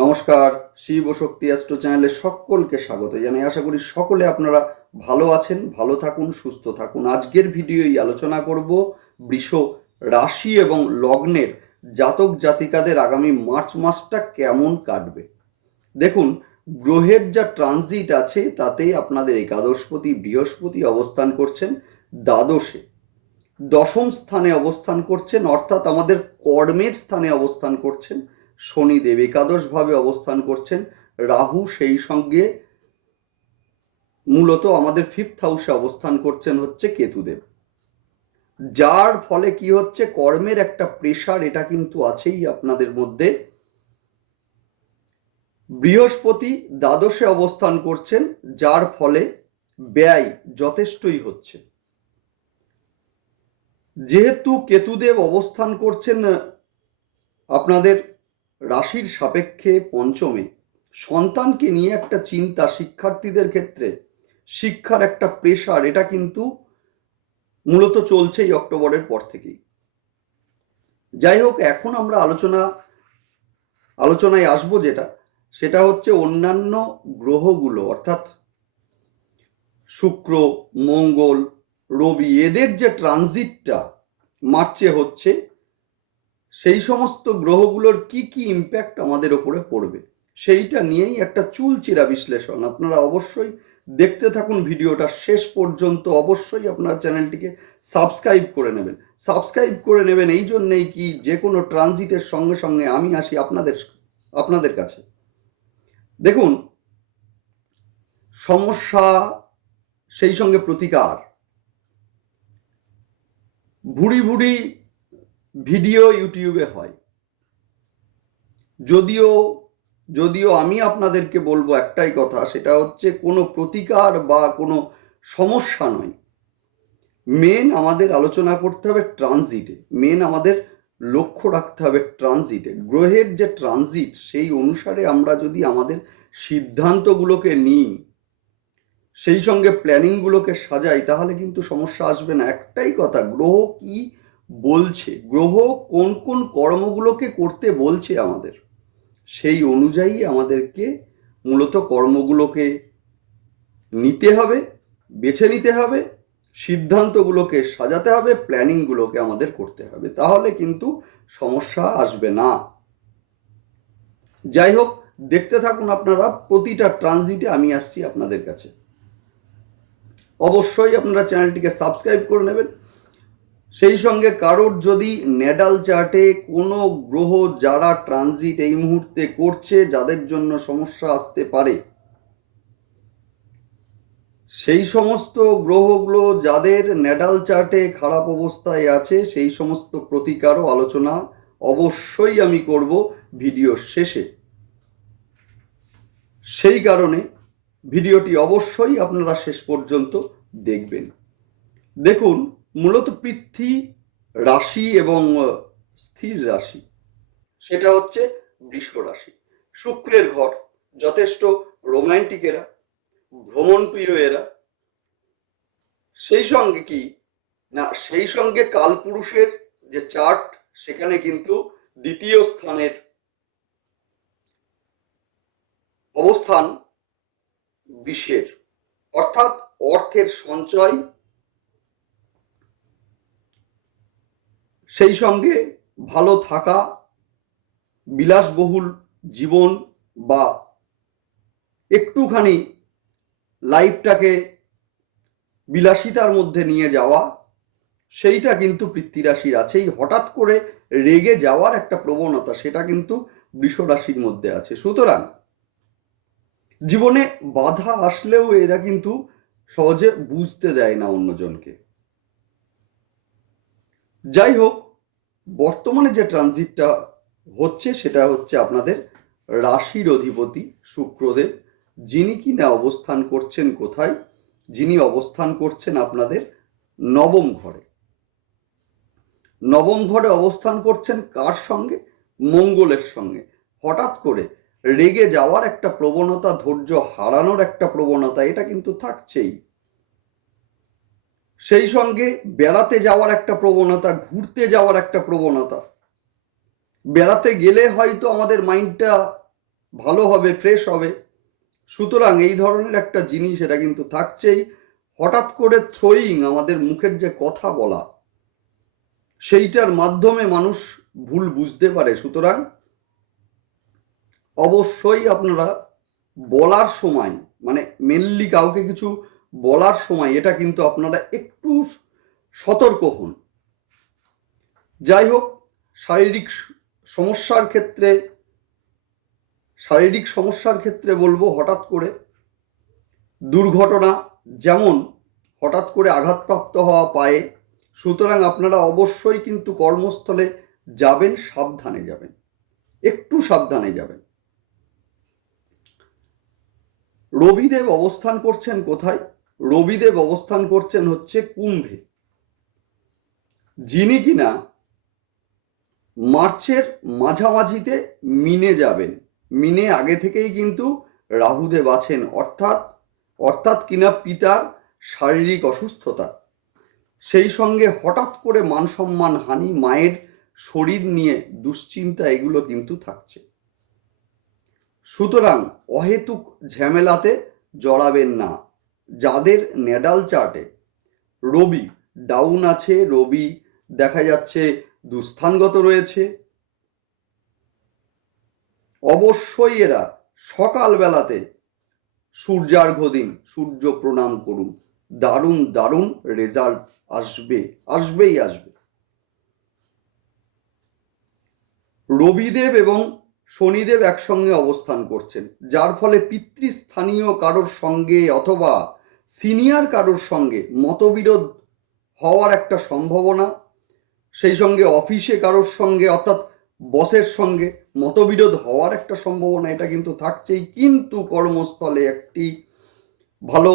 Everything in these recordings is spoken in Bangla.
নমস্কার, শিব ও শক্তি অ্যাস্ট্রো চ্যানেলে সকলকে স্বাগত জানাই। আশা করি সকলে আপনারা ভালো আছেন, ভালো থাকুন, সুস্থ থাকুন। আজকের ভিডিওই আলোচনা করব বৃষ রাশি এবং লগ্নের জাতক জাতিকাদের আগামী মার্চ মাসটা কেমন কাটবে। দেখুন, গ্রহের যা ট্রানজিট আছে তাতেই আপনাদের একাদশপতি বৃহস্পতি অবস্থান করছেন দ্বাদশে, দশম স্থানে অবস্থান করছেন, অর্থাৎ আমাদের কর্মের স্থানে অবস্থান করছেন শনিদেব, একাদশভাবে অবস্থান করছেন রাহু, সেই সঙ্গে মূলত আমাদের ফিফথ হাউসে অবস্থান করছেন হচ্ছে কেতুদেব। যার ফলে কি হচ্ছে, কর্মের একটা প্রেশার এটা কিন্তু আছেই আপনাদের মধ্যে। বৃহস্পতি দ্বাদশে অবস্থান করছেন, যার ফলে ব্যয় যথেষ্টই হচ্ছে। যেহেতু কেতুদেব অবস্থান করছেন আপনাদের রাশির সাপেক্ষে পঞ্চমে, সন্তানকে নিয়ে একটা চিন্তা শিক্ষার্থীদের ক্ষেত্রে, শিক্ষার একটা প্রেশার এটা কিন্তু মূলত চলছেই অক্টোবরের পর থেকেই। যাই হোক, এখন আমরা আলোচনায় আসবো সেটা হচ্ছে অন্যান্য গ্রহগুলো, অর্থাৎ শুক্র, মঙ্গল, রবি, এদের যে ট্রানজিটটা মার্চে হচ্ছে, সেই সমস্ত গ্রহগুলোর কি কি ইম্প্যাক্ট আমাদের ওপরে পড়বে সেইটা নিয়েই একটা চুলচিরা বিশ্লেষণ। আপনারা অবশ্যই দেখতে থাকুন ভিডিওটা শেষ পর্যন্ত। অবশ্যই আপনারা চ্যানেলটিকে সাবস্ক্রাইব করে নেবেন এই জন্যেই কি, যে কোনো ট্রানজিটের সঙ্গে সঙ্গে আমি আসি আপনাদের কাছে। দেখুন, সমস্যা সেই সঙ্গে প্রতিকার, ভুড়ি ভুড়ি ভিডিও ইউটিউবে হয়, যদিও আমি আপনাদেরকে বলবো একটাই কথা, সেটা হচ্ছে কোনো প্রতিকার বা কোনো সমস্যা নয়। মেন আমাদের আলোচনা করতে হবে ট্রানজিটে, মেন আমাদের লক্ষ্য রাখতে হবে ট্রানজিটে, গ্রহের যে ট্রানজিট সেই অনুসারে আমরা যদি আমাদের সিদ্ধান্তগুলোকে নিই, সেই সঙ্গে প্ল্যানিংগুলোকে সাজাই, তাহলে কিন্তু সমস্যা আসবে না। একটাই কথা, গ্রহ কি বলছে, গ্রহ কোন কোন কর্মগুলোকে করতে বলছে আমাদের, সেই অনুযায়ী আমাদেরকে মূলত কর্মগুলোকে নিতে হবে, বেছে নিতে হবে, সিদ্ধান্তগুলোকে সাজাতে হবে, প্ল্যানিংগুলোকে আমাদের করতে হবে, তাহলে কিন্তু সমস্যা আসবে না। যাই হোক, দেখতে থাকুন আপনারা, প্রতিটা ট্রানজিটে আমি আসছি আপনাদের কাছে। অবশ্যই আপনারা চ্যানেলটিকে সাবস্ক্রাইব করে নেবেন। সেই সঙ্গে কারোর যদি নেডাল চার্টে কোনো গ্রহ যারা ট্রানজিট এই মুহূর্তে করছে, যাদের জন্য সমস্যা আসতে পারে, সেই সমস্ত গ্রহগুলো যাদের নেডাল চার্টে খারাপ অবস্থায় আছে, সেই সমস্ত প্রতিকারও আলোচনা অবশ্যই আমি করব ভিডিওর শেষে। সেই কারণে ভিডিওটি অবশ্যই আপনারা শেষ পর্যন্ত দেখবেন। দেখুন, মূলত পৃথ্বী রাশি এবং স্থির রাশি সেটা হচ্ছে বৃষ রাশি, শুক্রের ঘর, যথেষ্ট রোম্যান্টিক এরা, ভ্রমণ প্রিয় এরা। সেই সঙ্গে কি না, সেই সঙ্গে কালপুরুষের যে চার্ট, সেখানে কিন্তু দ্বিতীয় স্থানের অবস্থান বৃষের, অর্থাৎ অর্থের সঞ্চয়, সেই সঙ্গে ভালো থাকা, বিলাসবহুল জীবন বা একটুখানি লাইফটাকে বিলাসিতার মধ্যে নিয়ে যাওয়া, সেইটা কিন্তু পৃথ্বী রাশির আছেই। হঠাৎ করে রেগে যাওয়ার একটা প্রবণতা, সেটা কিন্তু বৃষ রাশির মধ্যে আছে। সুতরাং জীবনে বাধা আসলেও এরা কিন্তু সহজে বুঝতে দেয় না অন্যজনকে। যাই হোক, বর্তমানে যে ট্রানজিটটা হচ্ছে সেটা হচ্ছে আপনাদের রাশির অধিপতি শুক্রদেব, যিনি কিনা অবস্থান করছেন কোথায়, যিনি অবস্থান করছেন আপনাদের নবম ঘরে। নবম ঘরে অবস্থান করছেন কার সঙ্গে? মঙ্গলের সঙ্গে। হঠাৎ করে রেগে যাওয়ার একটা প্রবণতা, ধৈর্য হারানোর একটা প্রবণতা, এটা কিন্তু থাকছেই। সেই সঙ্গে বেড়াতে যাওয়ার একটা প্রবণতা, ঘুরতে যাওয়ার একটা প্রবণতা। বেড়াতে গেলে হয়তো আমাদের মাইন্ডটা ভালো হবে, ফ্রেশ হবে। সুতরাং এই ধরনের একটা জিনিস এটা কিন্তু থাকছেই। হঠাৎ করে থ্রোয়িং, আমাদের মুখের যে কথা বলা, সেইটার মাধ্যমে মানুষ ভুল বুঝতে পারে। সুতরাং অবশ্যই আপনারা বলার সময়, মানে মেনলি কাউকে কিছু বলার সময় এটা কিন্তু আপনারা একটু সতর্ক হন। যাই হোক, শারীরিক সমস্যার ক্ষেত্রে বলবো, হঠাৎ করে দুর্ঘটনা, যেমন হঠাৎ করে আঘাতপ্রাপ্ত হওয়া পায়ে। সুতরাং আপনারা অবশ্যই কিন্তু কর্মস্থলে যাবেন, সাবধানে যাবেন, একটু সাবধানে যাবেন। রবিদেব অবস্থান করছেন কোথায়? রবিদেব অবস্থান করছেন হচ্ছে কুম্ভে, যিনি কিনা মার্চের মাঝামাঝিতে মিনে যাবেন। মিনে আগে থেকেই কিন্তু রাহুদেব আছেন, অর্থাৎ কিনা পিতার শারীরিক অসুস্থতা, সেই সঙ্গে হঠাৎ করে মান সম্মান হানি, মায়ের শরীর নিয়ে দুশ্চিন্তা, এগুলো কিন্তু থাকছে। সুতরাং অহেতুক ঝামেলাতে জড়াবেন না। যাদের নেডাল চার্টে রবি ডাউন আছে, রবি দেখা যাচ্ছে দুস্থানগত রয়েছে, অবশ্যই এরা সকালবেলাতে সূর্যার্ঘ্য দিন, সূর্য প্রণাম করুন। দারুণ দারুণ রেজাল্ট আসবেই আসবে। রবিদেব এবং শনিদেব একসঙ্গে অবস্থান করছেন, যার ফলে পিতৃস্থানীয় কারোর সঙ্গে অথবা সিনিয়র কারোর সঙ্গে মতবিরোধ হওয়ার একটা সম্ভাবনা, সেই সঙ্গে অফিসে কারোর সঙ্গে অর্থাৎ বসের সঙ্গে মতবিরোধ হওয়ার একটা সম্ভাবনা, এটা কিন্তু থাকছেই। কিন্তু কর্মস্থলে একটি ভালো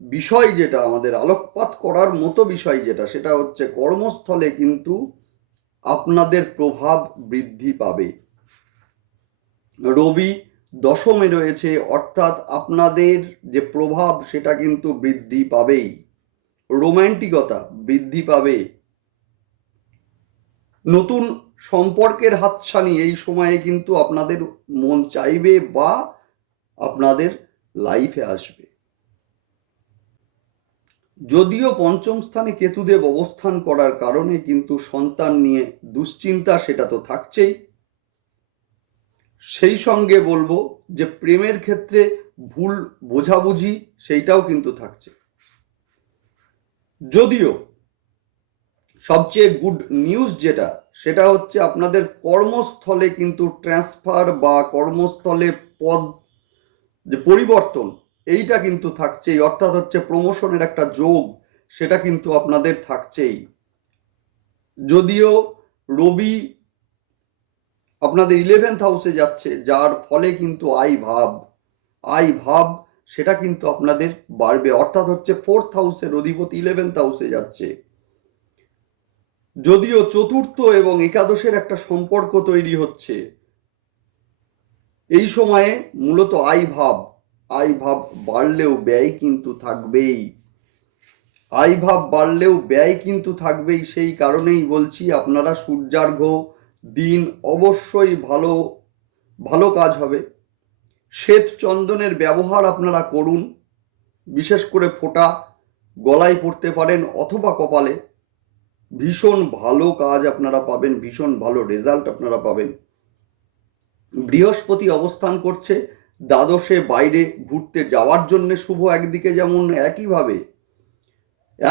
বিষয়, যেটা আমাদের আলোকপাত করার মতো বিষয় যেটা, সেটা হচ্ছে কর্মস্থলে কিন্তু আপনাদের প্রভাব বৃদ্ধি পাবে। রবি দশমে রয়েছে, অর্থাৎ আপনাদের যে প্রভাব সেটা কিন্তু বৃদ্ধি পাবেই, রোম্যান্টিকতা বৃদ্ধি পাবে, নতুন সম্পর্কের হাতছানি এই সময়ে কিন্তু আপনাদের মন চাইবে বা আপনাদের লাইফে আসবে। যদিও পঞ্চম স্থানে কেতুদেব অবস্থান করার কারণে কিন্তু সন্তান নিয়ে দুশ্চিন্তা সেটা তো থাকছেই, সেই সঙ্গে বলবো যে প্রেমের ক্ষেত্রে ভুল বোঝাবুঝি সেইটাও কিন্তু থাকছে। যদিও সবচেয়ে গুড নিউজ যেটা, সেটা হচ্ছে আপনাদের কর্মস্থলে কিন্তু ট্রান্সফার বা কর্মস্থলে পদ যে পরিবর্তন, এইটা কিন্তু থাকছেই, অর্থাৎ হচ্ছে প্রমোশনের একটা যোগ, সেটা কিন্তু আপনাদের থাকছেই। যদিও রবি আপনাদের 11th হাউসে যাচ্ছে, যার ফলে কিন্তু আয় ভাব সেটা কিন্তু আপনাদের বাড়বে, অর্থাৎ হচ্ছে 4th হাউসের অধিপতি 11th হাউসে যাচ্ছে। যদিও চতুর্থ এবং একাদশের একটা সম্পর্ক তৈরি হচ্ছে, এই সময়ে মূলত আয় ভাব বাড়লেও ব্যয় কিন্তু থাকবেই, সেই কারণেই বলছি আপনারা সূর্যার্ঘ্য দিন, অবশ্যই ভালো কাজ হবে। শ্বেত চন্দনের ব্যবহার আপনারা করুন, বিশেষ করে ফোঁটা গলায় পড়তে পারেন অথবা কপালে, ভীষণ ভালো কাজ আপনারা পাবেন, ভীষণ ভালো রেজাল্ট আপনারা পাবেন। বৃহস্পতি অবস্থান করছে দ্বাদশে, বাইরে ঘুরতে যাওয়ার জন্য শুভ একদিকে, যেমন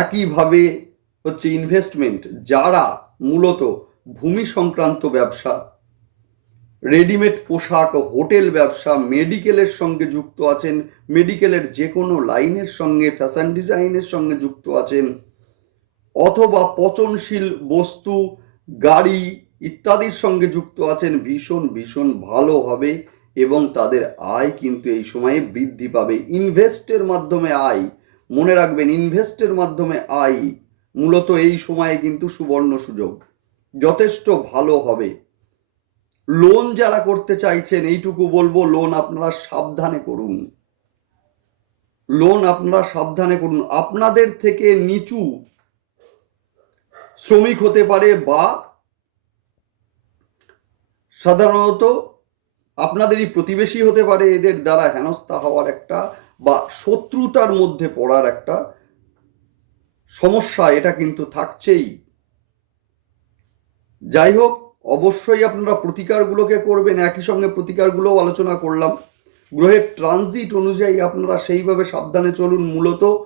একইভাবে হচ্ছে ইনভেস্টমেন্ট, যারা মূলত ভূমি সংক্রান্ত ব্যবসা, রেডিমেড পোশাক, হোটেল ব্যবসা, মেডিকেলের সঙ্গে যুক্ত আছেন, মেডিকেলের যে কোনো লাইনের সঙ্গে, ফ্যাশন ডিজাইনের সঙ্গে যুক্ত আছেন, অথবা পচনশীল বস্তু, গাড়ি ইত্যাদির সঙ্গে যুক্ত আছেন, ভীষণ ভালো হবে এবং তাদের আয় কিন্তু এই সময়ে বৃদ্ধি পাবে। ইনভেস্টের মাধ্যমে আয়, মনে রাখবেন, ইনভেস্টের মাধ্যমে আয় মূলত এই সময়ে কিন্তু সুবর্ণ সুযোগ, যথেষ্ট ভালো হবে। লোন যারা করতে চাইছেন, এইটুকু বলবো, লোন আপনারা সাবধানে করুন। আপনাদের থেকে নিচু শ্রমিক হতে পারে বা সাধারণত আপনাদেরই প্রতিবেশী হতে পারে, এদের দ্বারা হেনস্থা হওয়ার একটা বা শত্রুতার মধ্যে পড়ার একটা সমস্যা এটা কিন্তু থাকছেই। যাই হোক, অবশ্যই আপনারা প্রতিকারগুলোকে করবেন। একই সঙ্গে প্রতিকারগুলোও আলোচনা করলাম। গ্রহের ট্রানজিট অনুযায়ী আপনারা সেইভাবে সাবধানে চলুন। মূলত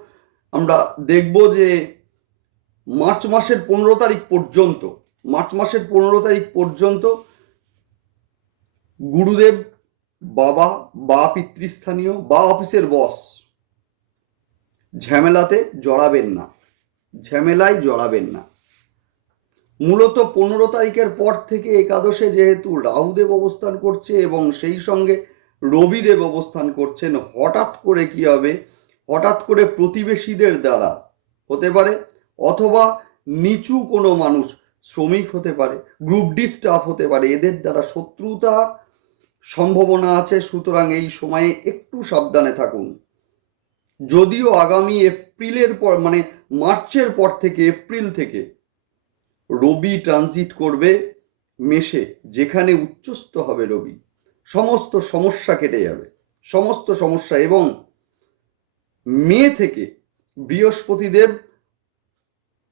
আমরা দেখব যে মার্চ মাসের 15 তারিখ পর্যন্ত গুরুদেব, বাবা বা পিতৃস্থানীয় বা অফিসের বস ঝামেলায় জড়াবেন না। মূলত 15 তারিখের পর থেকে একাদশে যেহেতু রাহুদেব অবস্থান করছে এবং সেই সঙ্গে রবিদেব অবস্থান করছেন, হঠাৎ করে কি হবে, হঠাৎ করে প্রতিবেশীদের দ্বারা হতে পারে, অথবা নিচু কোনো মানুষ, শ্রমিক হতে পারে, গ্রুপ ডি স্টাফ হতে পারে, এদের দ্বারা শত্রুতার সম্ভাবনা আছে। সুতরাং এই সময়ে একটু সাবধানে থাকুন। যদিও আগামী এপ্রিলের পর, মানে মার্চের পর থেকে, এপ্রিল থেকে রবি ট্রানজিট করবে মেষে, যেখানে উচ্চস্থ হবে রবি। সমস্ত সমস্যা কেটে যাবে, সমস্ত সমস্যা। এবং মে থেকে বৃহস্পতিদেব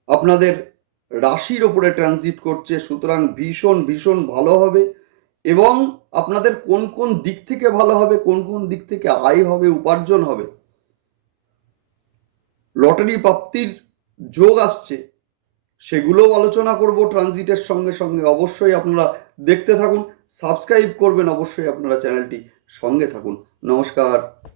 আপনাদের রাশির ওপরে ট্রানজিট করছে। সুতরাং ভীষণ ভীষণ ভালো হবে। এবং আপনাদের কোন কোন দিক থেকে ভালো হবে, কোন কোন দিক থেকে আয় হবে, উপার্জন হবে, লটারি প্রাপ্তির যোগ আসছে, সেগুলোও আলোচনা করব ট্রানজিটের সঙ্গে সঙ্গে। অবশ্যই আপনারা দেখতে থাকুন, সাবস্ক্রাইব করবেন, অবশ্যই আপনারা চ্যানেলটি সঙ্গে থাকুন। নমস্কার।